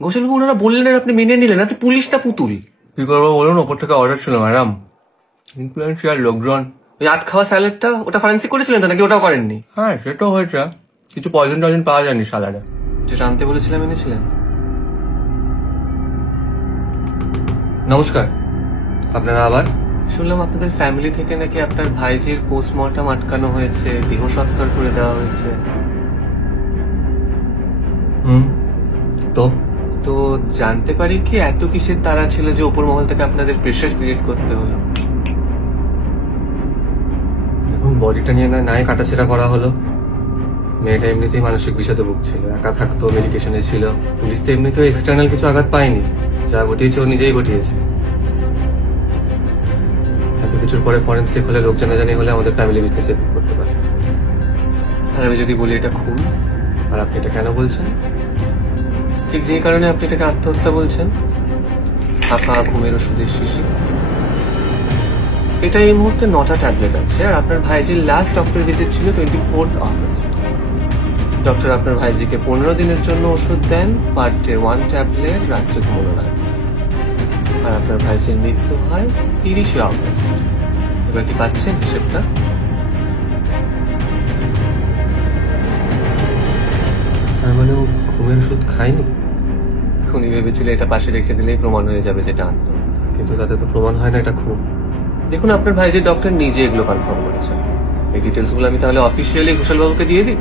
ঘোষালবাবু ওনারা বললেন আর আপনি মেনে নিলেন, আপনি পুলিশ না পুতুল? কি করবো বলুন, ওপর থেকে অর্ডার ছিল ম্যাডাম। ইনফ্লুয়েন্সিয়াল লোকজন। ওই আত খাওয়া স্যালাডটা ওটা ফরেন্সিক করেছিলেন তো, নাকি ওটাও করেননি? হ্যাঁ সেটাও হয়েছে, কিছু পয়জন টয়জন পাওয়া যায়নি স্যালাডে। যেটা আনতে বলেছিলাম এনেছিলেন। নমস্কার। আপনারা আবার? শুনলাম আপনাদের ফ্যামিলি থেকে নাকি আপনার ভাইজির পোস্টমর্টম আটকানো হয়েছে, দেহ সৎকার করে দেওয়া হয়েছে। তো তো জানতে পারি কি এত কিসের তারা ছিল যে উপর মহল থেকে আপনাদের প্রেশার ক্রিয়েট করতে হলো? দেখুন, বডিটা নিয়ে নাই কাটাছেড়া করা হলো। মেয়েটা এমনিতেই মানসিক বিষাদে ভুগছিল, একা থাকতো, মেডিকেশনে ছিল। পুলিশ তো এমনিতেও এক্সটার্নাল কিছু আঘাত পায়নি, যা ঘটিয়েছে ও নিজেই ঘটিয়েছে। এত কিছুর পরে ফরেন্সিক হলে লোক জানাজানি হলে আমাদের ফ্যামিলি বিজনেস এফেক্ট করতে পারে। আর আমি যদি বলি এটা খুন, আর আপনি এটা কেন বলছেন? ঠিক যে কারণে আপনি এটাকে আত্মহত্যা বলছেন, ফাঁকা ঘুমের ওষুধের শিশি। এটা এই মুহূর্তে 9টা ট্যাবলেট আছে, আর আপনার ভাইজির লাস্ট ডক্টর ভিজিট ছিল 24 আগস্ট। ডক্টর আপনার ভাইজিকে 15 দিনের জন্য ওষুধ দেন, পার ডে 1 ট্যাবলেট, রাত্রে ঘুমানোর আগে। আর আপনার ভাইজির মৃত্যু হয় 30 আগস্ট। এবার কি পাচ্ছেন হিসেবটা? তার মানে ও ঘুমের ওষুধ খায়নি। খুনি ভেবেছিল এটা পাশে রেখে দিলেই প্রমাণ হয়ে যাবে যেটা আত্মহত্যা, কিন্তু তাতে তো প্রমাণ হয় না এটা খুন। দেখুন, আপনার ভাইজির ডক্টর নিজে এগুলো কনফার্ম করেছেন। এই ডিটেলস গুলো আমি তাহলে অফিসিয়ালি ঘোষালবাবুকে দিয়ে দিই,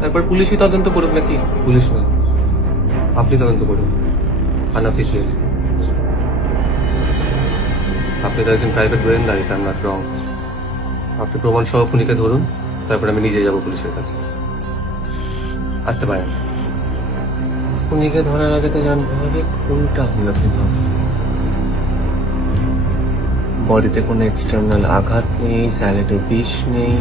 তারপর পুলিশই তদন্ত করুক। নাকি? পুলিশ না, আপনি তদন্ত করুন আনঅফিসিয়ালি। আপনি তো একজন প্রাইভেট গোয়েন্দা, এটা নট রং। আপনি প্রমাণ সহ খুনিকে ধরুন, তারপর আমি নিজে যাব পুলিশের কাছে। আসতে পারেন। খুনিকে ধরার আগে তো জানতে হবে কোনটা হলো কিভাবে। বডিতে কোনো এক্সটার্নাল আঘাত নেই, স্যালাডে বিষ নেই,